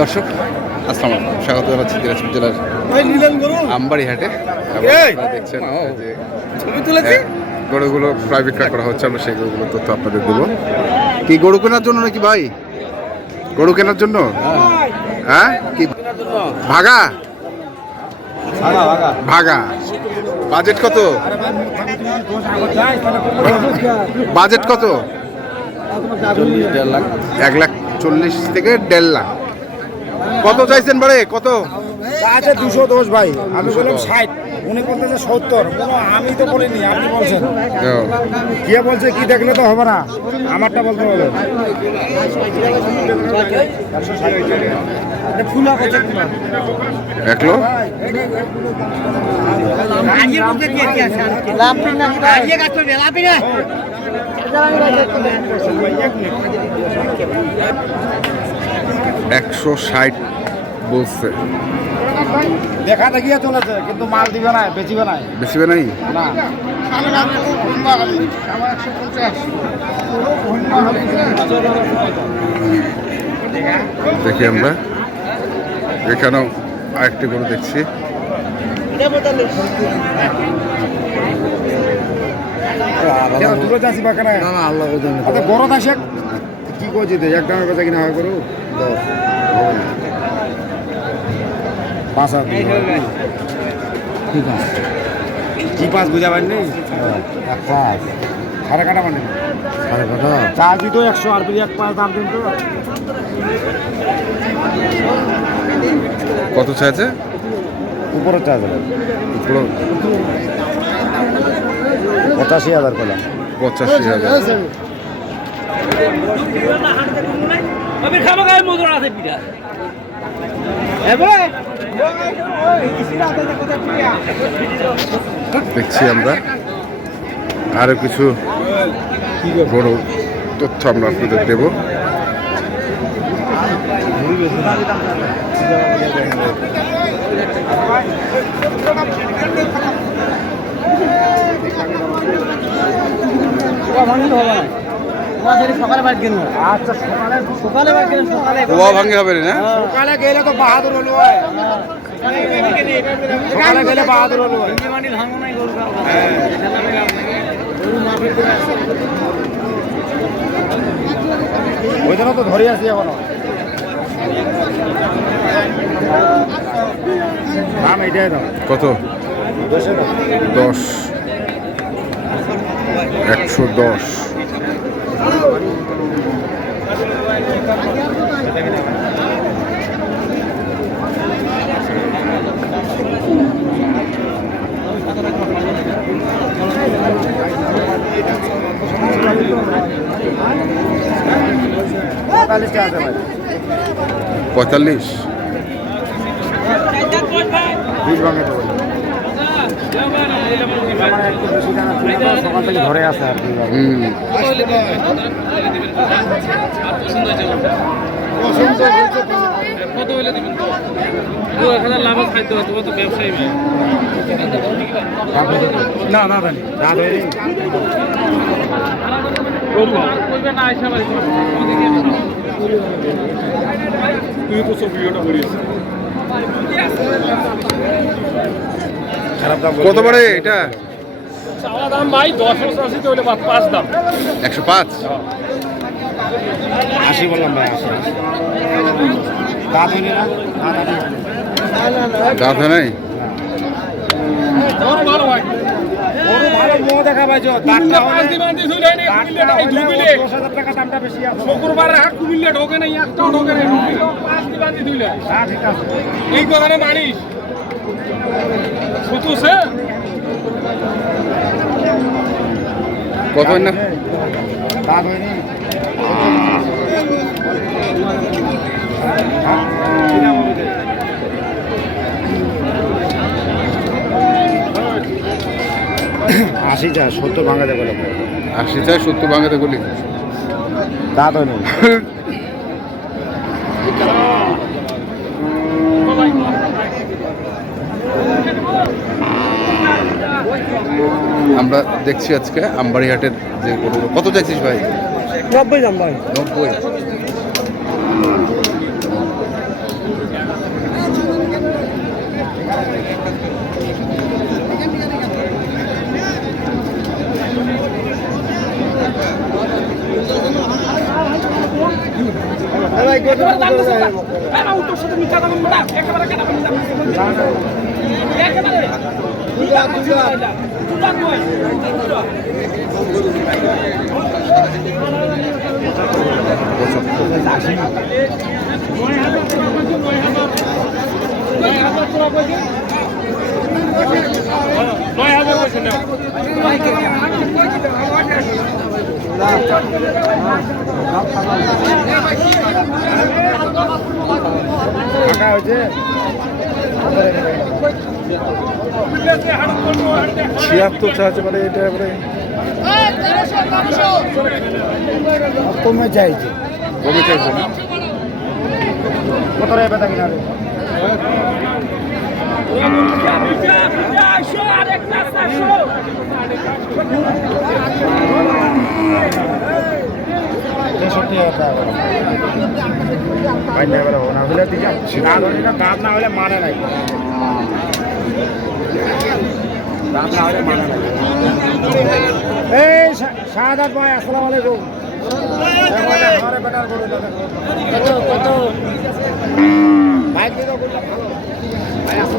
দর্শক আসসালাম আলাইকুম। স্বাগত জানাচ্ছি দিনাজপুর জেলার আমবাড়ি হাটে এবং এই! আপনারা দেখছেন যে ছবি তুলেছি? গরুগুলো প্রায় বিক্রয় করা হচ্ছে আমরা সেই গরুগুলো তথ্য আপনাদের দেবো। কি গরু কেনার জন্য নাকি ভাই? গরু কেনার জন্য? হ্যাঁ? কি ভাগা? ভাগা বাজেট কত? বাজেট কত? এক লাখ চল্লিশ থেকে দেড় লাখ। কত চাইছেন বারে কত? আছে দুশো দশ ভাই। আমি বললাম ষাট উনি বলতেছে সত্তর। কোনো আমি তো বলিনি আপনি বলছেন। কে বলছে কি দেখলে তো হবে না আমারটা বলতে হবে। একশো ষাট বলছে। দেখা দেখিয়ে চলেছে কিন্তু মাল দিবে না বেচিবে না বেশিবে নাই? না। দেখি আমরা। এখানেও আরেকটি গরু দেখছি। অত আসে কি করছি তো এক দামের কথা কিনা হয় করু? পাঁচ হাজার ঠিক আছে। কি পাঁচ বুঝাবেন নেই এক পাঁচ। সাড়ে কাটা মানে? সাড়ে কটা। চার দিতো একশো আর এক পাঁচ দাম দিন তো। কত চাইছে? উপরে চার্জ উপরে পঁচাশি হাজার করলাম পঁচাশি হাজার। আমি খাব গায়ে মজুর আছে পিঠা। দেখছি আমরা। আরও কিছু বড় তথ্য আমরা আপনাদের দেব। সকালে কিনবো আচ্ছা সকালে সকালে বাড়ি কিনবো সকালে কুয়া ভাঙ্গে হবে না? সকালে গেলে তো বাহাদুর হলো সকালে গেলে বাহাদুর হলো হয়। মাটি ভাঙবো নাই গরু ওই জন্য তো ধরে আছি এখনও। দাম এইটাই দাম। কত? দশ। একশো দশ। পঁয়তাল্লিশ। তো বলে। সকাল থেকে ধরে আছে আর কি হাজার লাভ খাইতে হবে তোমার তো না না না বাড়ি তো কত পড়ে এটা? চাওয়া দাম ভাই দশ আশি তো পাঁচ দাম। একশো পাঁচ? আশি বললাম ভাই আশি। দাঁত হয়নি না? দাঁত হয় নাই? শুক্রবার হাট কুমিল্লে ঢোকে নাই একটাও ঢোকে নাই এই কথাটা মানিস। শুধু কত না? আশি যা সত্তর ভাঙা যাবে আশি চাই সত্তর ভাঙাতে বলি। দাঁত হয়নি আমরা দেখছি আজকে আমবাড়িহাটের যে কত চাইছিস ভাই? নব্বই দাম ভাই নব্বই নয়, হাজার তোরা বলছি। নয় হাজার বলছি না। ফাঁকা হয়েছে ছিয়াত্তর চাচ্ছে মানে এটা মানে কমে চাইছে কমে চাইছে না? কত রে বেতা কিনা ভাই না হলে মানে নাই হলে মানে নাই এই শাহাদাত ভাই আসসালামু আলাইকুম। কত কত? ভাই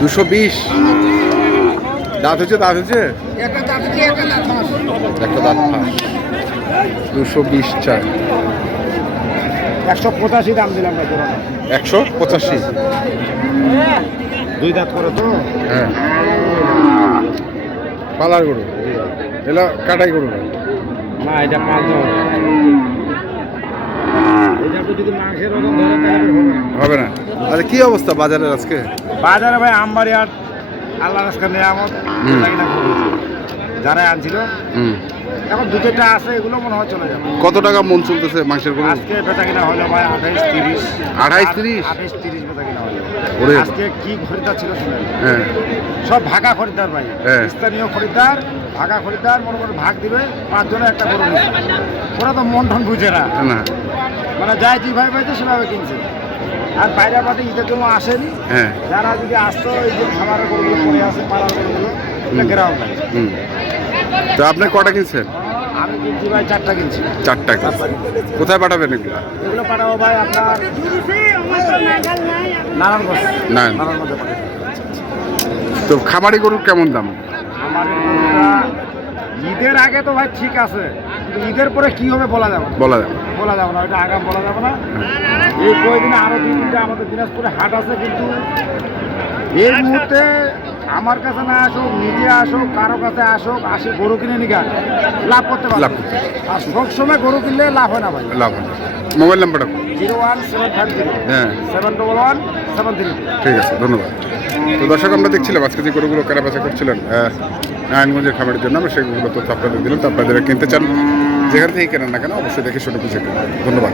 দুশো বিশ। দাঁত হচ্ছে দাঁত হচ্ছে একটা দাঁত ফাঁস দুশো বিশ চার। একশো পঁচাশি দাম দিলাম একশো পঁচাশি। দুই দাঁত করে তো? হ্যাঁ। পালার গরু। এলা কাটাই গরু না। এটা পাঁচ এটা তো যদি মাংসের ওজন ধরে তাহলে হবে না। আচ্ছা কি অবস্থা বাজারের আজকে? বাজারে ভাই আমবাড়ি আর আল্লাহ রাস্তা নিয়ামত কিনা। যারা আনছিল এখন দু চারটা আছে এগুলো মনে হয় চলে যাবে। কত টাকা মন চলতেছে মাংসের গরু? আজকে বেচা কিনা হলো ভাই আঠাইশ তিরিশ। আঠাইশ, তিরিশ? আঠাইশ তিরিশ বেচা কিনা হলো। আজকে কি খরিদ্দার ছিল হ্যাঁ। সব ভাগা খরিদ্দার ভাই। হ্যাঁ। স্থানীয় খরিদ্দার ভাগা খরিদ্দার মনে করে ভাগ দিবে পাঁচজনে একটা গরু ওরা তো মন টন বুঝে না। মানে যাই যেভাবে পাইছে সেভাবে কিনছে। আর বাইরে পাতে ঈদের জন্য আসেনি। হ্যাঁ। যারা যদি আসতো এই যে খামারের গরুগুলো পড়ে আছে পাড়ার গরুগুলো ঘেরাও লাগে। তো আপনি কটা কিনছেন? আমি কিনছি ভাই চারটা কিনছি। চারটা কোথায় পাঠাবেন এগুলো? এগুলো পাঠাবো ভাই আপনার নারায়ণগঞ্জ। নারায়ণগঞ্জে। তো খামারি গরুর কেমন দাম? ঈদের আগে তো ভাই ঠিক আছে ঈদের পরে কি হবে বলা যাবে বলা যাবে বলা যাবে না ওইটা আগাম বলা যাবে না। এই কয়েকদিনে আরও দুই তিনটা আমাদের দিনাজপুরে হাট আছে কিন্তু এই মুহূর্তে আমার কাছে না আসুক নিজে আসুক কারও কাছে আসুক আসে গরু কিনে নিকা লাভ করতে পারবে। লাভ আর সব সময় গরু কিনলে লাভ হয় না ভাই। লাভ হয় মোবাইল নাম্বারটা zero one seven five zero. হ্যাঁ। Seven double one seven three. ঠিক আছে ধন্যবাদ। তো দর্শক আমরা দেখছিলাম আজকে যে গরুগুলো কেনাবেচা করছিলেন নারায়ণগঞ্জের খাবারের জন্য আমরা সেগুলো তথ্য আপনাদের দিলাম। তো আপনারা কিনতে চান যেখান থেকে কেনেন না কেন অবশ্যই দেখে শুনে বুঝে ধন্যবাদ।